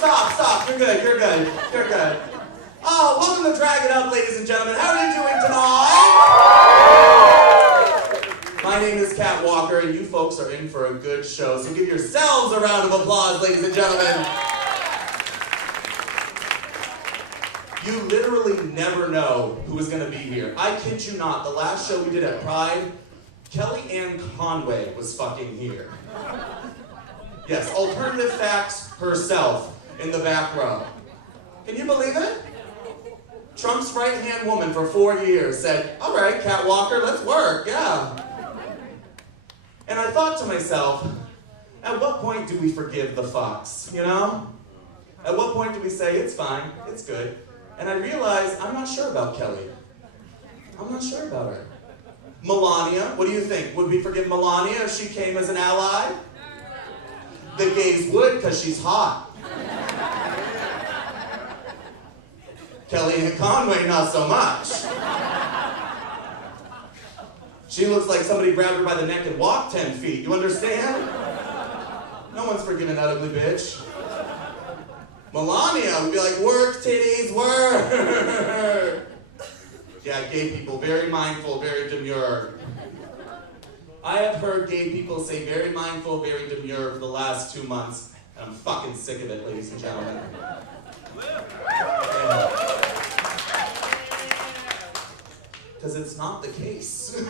Stop. You're good. Oh, welcome to Drag It Up, ladies and gentlemen. How are you doing tonight? My name is Kat Walker, and you folks are in for a good show, so give yourselves a round of applause, ladies and gentlemen. You literally never know who is going to be here. I kid you not, the last show we did at Pride, Kellyanne Conway was fucking here. Yes, alternative facts herself in the back row. Can you believe it? Trump's right-hand woman for 4 years said, all right, Kat Walker, let's work, yeah. And I thought to myself, at what point do we forgive the fucks, you know? At what point do we say, it's fine, it's good? And I realized, I'm not sure about Kelly. I'm not sure about her. Melania, what do you think? Would we forgive Melania if she came as an ally? The gays would, because she's hot. Kellyanne Conway, not so much. She looks like somebody grabbed her by the neck and walked 10 feet, you understand? No one's forgiving that ugly bitch. Melania would be like, work, titties, work. Yeah, gay people, very mindful, very demure. I have heard gay people say very mindful, very demure for the last 2 months, and I'm fucking sick of it, ladies and gentlemen. Because it's not the case.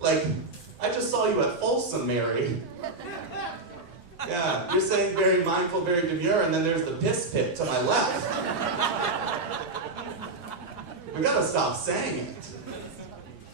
Like, I just saw you at Folsom, Mary. Yeah, you're saying very mindful, very demure, and then there's the piss pit to my left. We gotta stop saying it.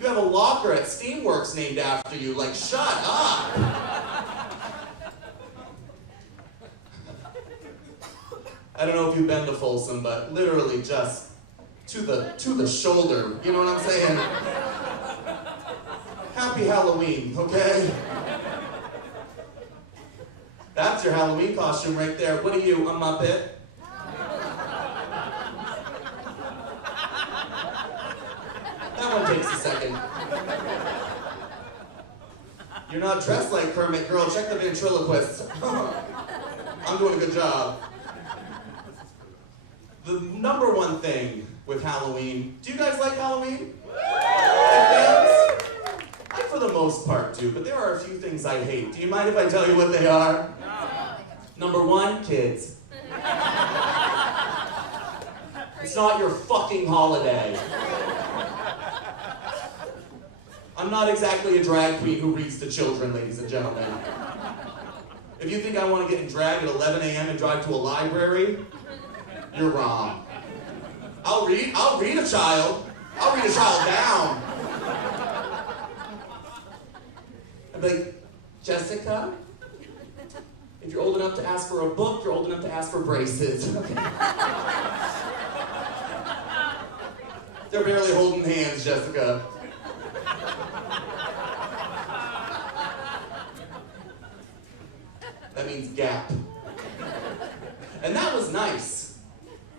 You have a locker at Steamworks named after you, like, shut up! I don't know if you've been to Folsom, but literally just to the shoulder, you know what I'm saying? Happy Halloween, okay? That's your Halloween costume right there. What are you, a Muppet? That one takes a second. You're not dressed like Kermit, girl. Check the ventriloquist. I'm doing a good job. The number one thing with Halloween, do you guys like Halloween? I for the most part do, but there are a few things I hate. Do you mind if I tell you what they are? Number one, kids. It's not your fucking holiday. I'm not exactly a drag queen who reads to children, ladies and gentlemen. If you think I want to get in drag at 11 a.m. and drive to a library, you're wrong. I'll read a child. I'll read a child down. I'd be like, Jessica, if you're old enough to ask for a book, you're old enough to ask for braces. Okay. They're barely holding hands, Jessica. That means gap. And that was nice.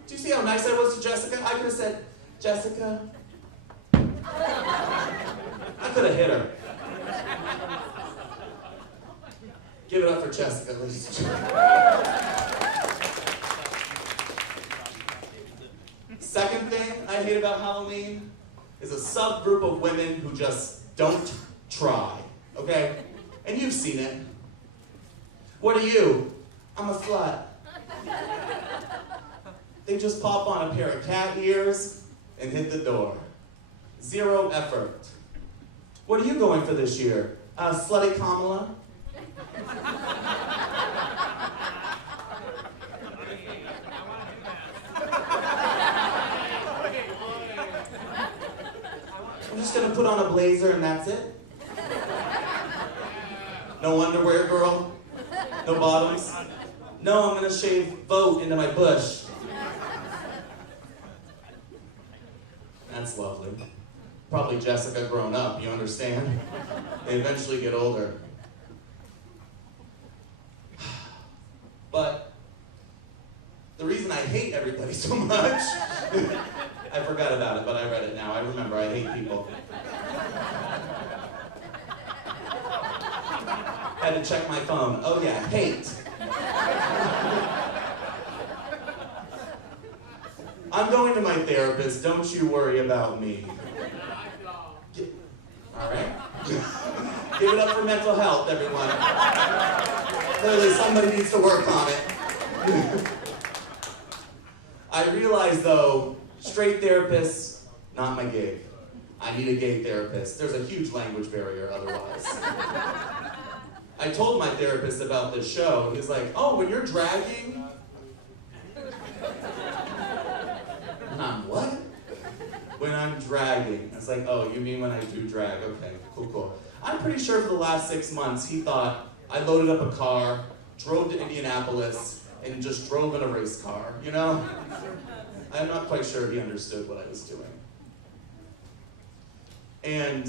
Do you see how nice I was to Jessica? I could have said, Jessica. I could have hit her. Give it up for Jessica, ladies and gentlemen. Second thing I hate about Halloween is a subgroup of women who just don't try, okay? And you've seen it. What are you? I'm a slut. They just pop on a pair of cat ears and hit the door. Zero effort. What are you going for this year? Slutty Kamala? I'm just gonna put on a blazer and that's it? No underwear, girl? No bottoms? No, I'm gonna shave Vote into my bush. That's lovely. Probably Jessica grown up, you understand? They eventually get older. But the reason I hate everybody so much, I forgot about it, but I read it now. I remember, I hate people. Had to check my phone. Oh yeah, hate. I'm going to my therapist. Don't you worry about me. All right? Give it up for mental health, everyone. Clearly somebody needs to work on it. I realize, though, straight therapists, not my gig. I need a gay therapist. There's a huge language barrier otherwise. I told my therapist about this show. He's like, oh, when you're dragging? And I'm, what? When I'm dragging. I was like, oh, you mean when I do drag? Okay, cool. I'm pretty sure for the last 6 months, he thought I loaded up a car, drove to Indianapolis, and just drove in a race car, you know? I'm not quite sure he understood what I was doing. And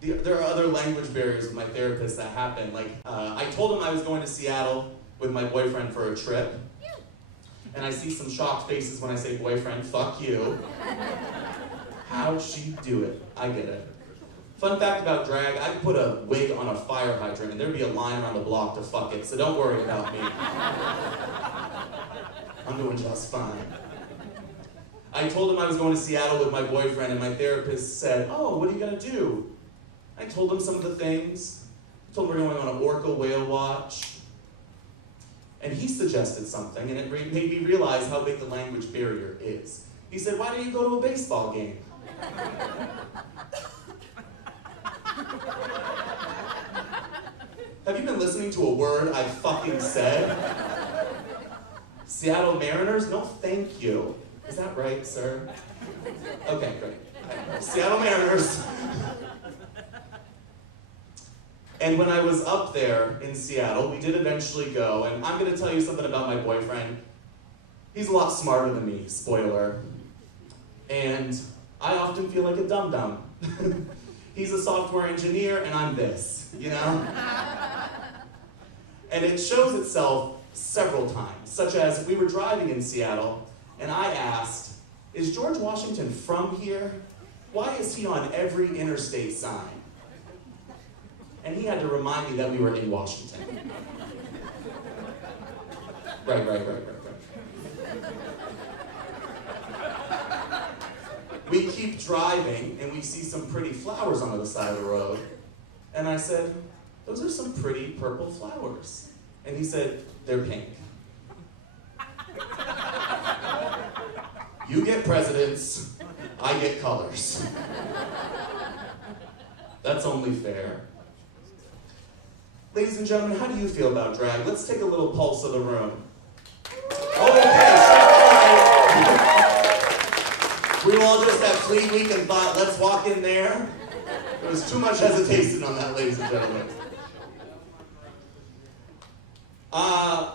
there are other language barriers with my therapist that happen. Like, I told him I was going to Seattle with my boyfriend for a trip. And I see some shocked faces when I say boyfriend, fuck you. How'd she do it? I get it. Fun fact about drag, I could put a wig on a fire hydrant and there'd be a line around the block to fuck it, so don't worry about me. I'm doing just fine. I told him I was going to Seattle with my boyfriend, and my therapist said, oh, what are you gonna do? I told him some of the things. I told him we're going on an orca whale watch. And he suggested something, and it made me realize how big the language barrier is. He said, why don't you go to a baseball game? Have you been listening to a word I fucking said? Seattle Mariners? No, thank you. Is that right, sir? Okay, great. Seattle Mariners. And when I was up there in Seattle, we did eventually go, and I'm gonna tell you something about my boyfriend. He's a lot smarter than me, spoiler. And I often feel like a dum-dum. He's a software engineer, and I'm this, you know? And it shows itself several times, such as we were driving in Seattle, and I asked, is George Washington from here? Why is he on every interstate sign? And he had to remind me that we were in Washington. Right. We keep driving, and we see some pretty flowers on the side of the road. And I said, those are some pretty purple flowers. And he said, they're pink. You get presidents, I get colors. That's only fair. Ladies and gentlemen, how do you feel about drag? Let's take a little pulse of the room. Okay, we all just had Fleet Week and thought, let's walk in there. There was too much hesitation on that, ladies and gentlemen.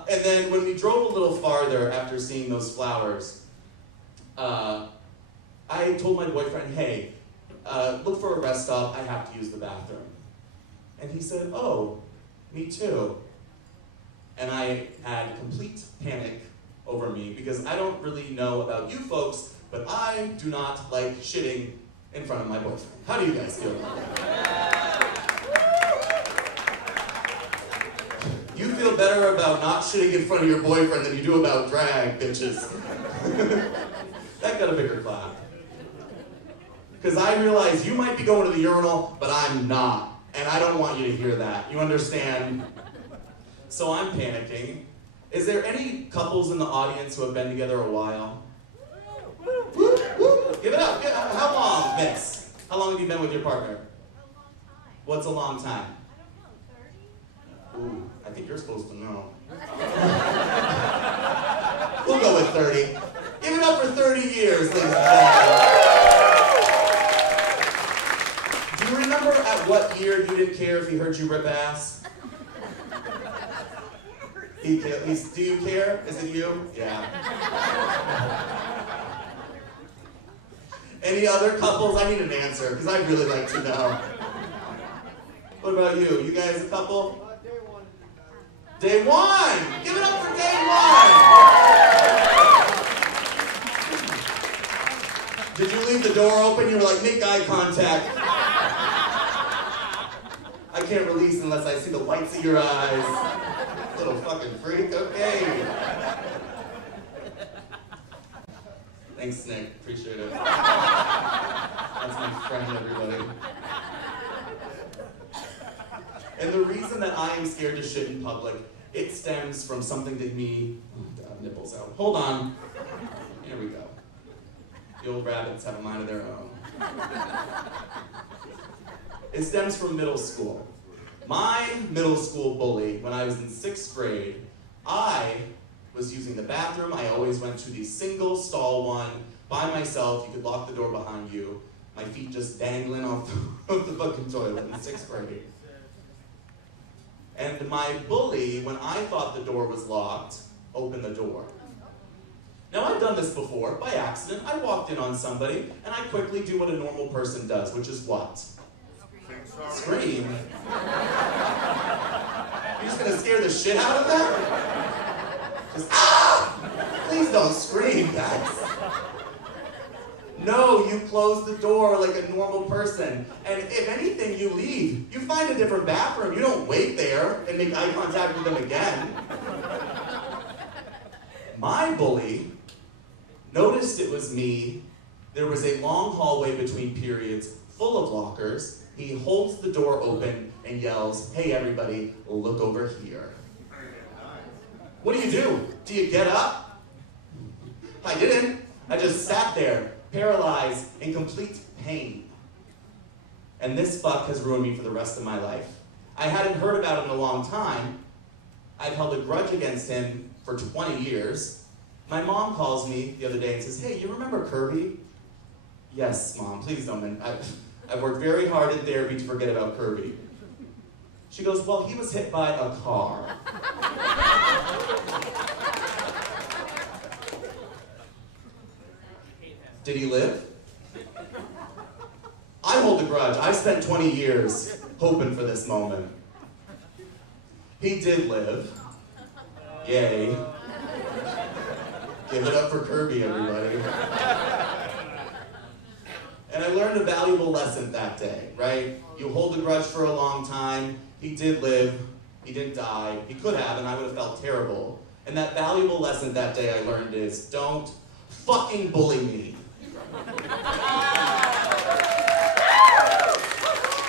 And then when we drove a little farther after seeing those flowers, I told my boyfriend, hey, look for a rest stop, I have to use the bathroom. And he said, oh, me too. And I had complete panic over me because I don't really know about you folks, but I do not like shitting in front of my boyfriend. How do you guys feel about that? You feel better about not shitting in front of your boyfriend than you do about drag, bitches. That got a bigger clap. Because I realize you might be going to the urinal, but I'm not. And I don't want you to hear that. You understand? So I'm panicking. Is there any couples in the audience who have been together a while? Woo, woo. Give it up. How long, miss? How long have you been with your partner? A long time. What's a long time? I don't know, 30? Ooh, I think you're supposed to know. We'll go with 30. Give it up for 30 years, ladies and gentlemen. Do you remember at what year you didn't care if he heard you rip ass? Do you care? Is it you? Yeah. Any other couples? I need an answer, because I'd really like to know. What about you? You guys a couple? Day one. Day one! Give it up for day one! Did you leave the door open? You were like, make eye contact. I can't release unless I see the whites of your eyes. Little fucking freak, okay. Thanks, Nick. Appreciate it. That's my friend, everybody. And the reason that I am scared to shit in public, it stems from something that me... Oh, God, nipples out. Hold on. Here we go. The old rabbits have a mind of their own. It stems from middle school. My middle school bully, when I was in 6th grade, I was using the bathroom. I always went to the single stall one by myself. You could lock the door behind you. My feet just dangling off the fucking toilet in 6th grade. And my bully, when I thought the door was locked, opened the door. Now, I've done this before, by accident. I walked in on somebody, and I quickly do what a normal person does, which is what? Scream. You're just gonna scare the shit out of them? Just, ah! Please don't scream, guys. No, you close the door like a normal person. And if anything, you leave. You find a different bathroom. You don't wait there and make eye contact with them again. My bully noticed it was me. There was a long hallway between periods full of lockers. He holds the door open and yells, "Hey everybody, look over here." What do? Do you get up? I didn't. I just sat there, paralyzed, in complete pain. And this fuck has ruined me for the rest of my life. I hadn't heard about it in a long time. I've held a grudge against him for 20 years. My mom calls me the other day and says, "Hey, you remember Kirby?" "Yes, Mom, please don't. I've worked very hard in therapy to forget about Kirby." She goes, "Well, he was hit by a car." Did he live? I hold a grudge. I spent 20 years hoping for this moment. He did live. Yay. Give it up for Kirby, everybody. And I learned a valuable lesson that day, right? You hold a grudge for a long time. He did live. He didn't die. He could have, and I would have felt terrible. And that valuable lesson that day I learned is, don't fucking bully me.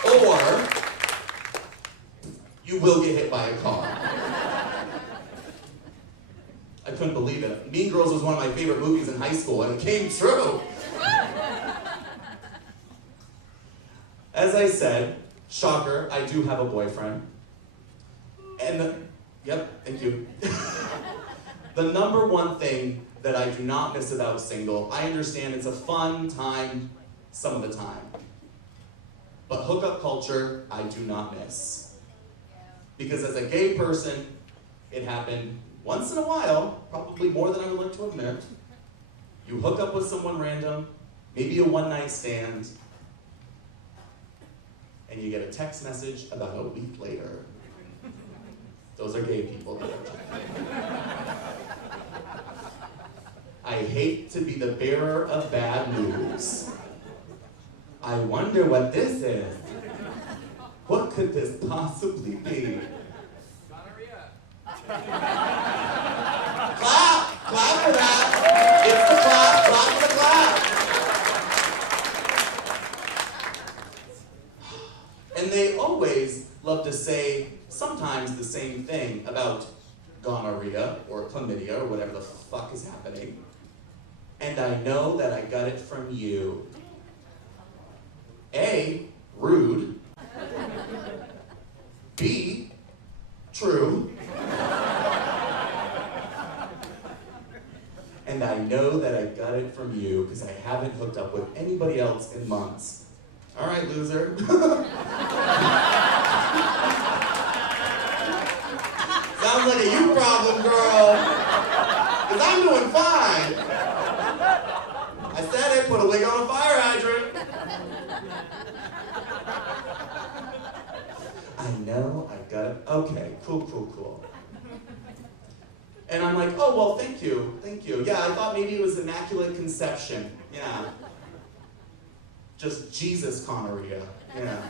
Or you will get hit by a car. I couldn't believe it. Mean Girls was one of my favorite movies in high school, and it came true. As I said, shocker, I do have a boyfriend. And yep, thank you. The number one thing that I do not miss about single, I understand it's a fun time some of the time. But hookup culture, I do not miss. Because as a gay person, it happened once in a while, probably more than I would like to admit. You hook up with someone random, maybe a one-night stand, and you get a text message about a week later. Those are gay people. I hate to be the bearer of bad news. I wonder what this is. What could this possibly be? Gonorrhea. Clap! Clap for that! It's the clap! Clap for the clap! And they always love to say sometimes the same thing about gonorrhea or chlamydia or whatever the fuck is happening. And I know that I got it from you. A, rude. B, true. And I know that I got it from you because I haven't hooked up with anybody else in months. All right, loser. Sounds like a you problem, girl. Because I'm doing fine. I said it, put a wig on a fire hydrant. I know, I got it. Okay, cool. And I'm like, oh, well, thank you. Yeah, I thought maybe it was Immaculate Conception. Yeah. Just Jesus gonorrhea. Yeah.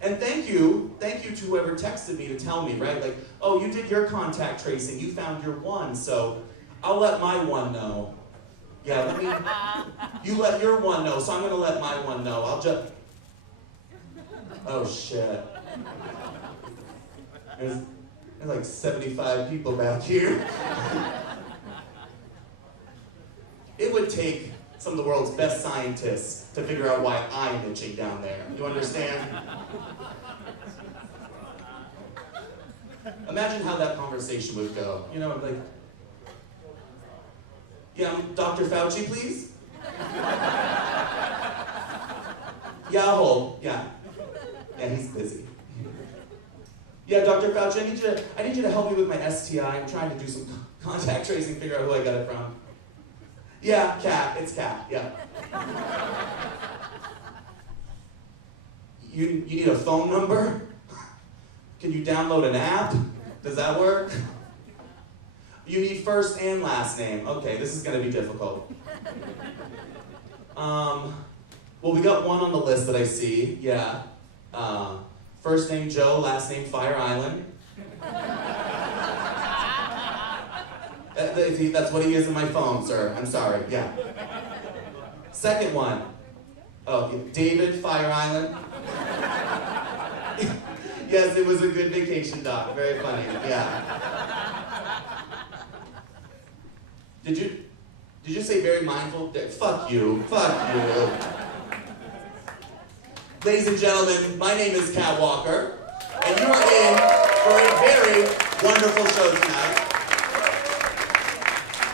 And thank you to whoever texted me to tell me, right? Like, oh, you did your contact tracing, you found your one, so I'll let my one know. Yeah, let me, you let your one know, so I'm gonna let my one know. I'll just, oh shit. There's like 75 people back here. It would take some of the world's best scientists to figure out why I'm itching down there. You understand? Imagine how that conversation would go. You know, like, yeah, Dr. Fauci, please? Yeah, I'll hold. Yeah. Yeah, he's busy. Yeah, Dr. Fauci, I need you to help me with my STI. I'm trying to do some contact tracing, figure out who I got it from. Yeah, Cat. It's Cat. Yeah. You need a phone number? Can you download an app? Does that work? You need first and last name. Okay, this is gonna be difficult. Well, we got one on the list that I see. Yeah. First name Joe, last name Fire Island. That's what he is in my phone, sir. I'm sorry. Yeah. Second one. Oh, David Fire Island. Yes, it was a good vacation, Doc. Very funny. Yeah. Did you say very mindful? Fuck you. Fuck you. Ladies and gentlemen, my name is Cat Walker, and you're in for a very wonderful show tonight.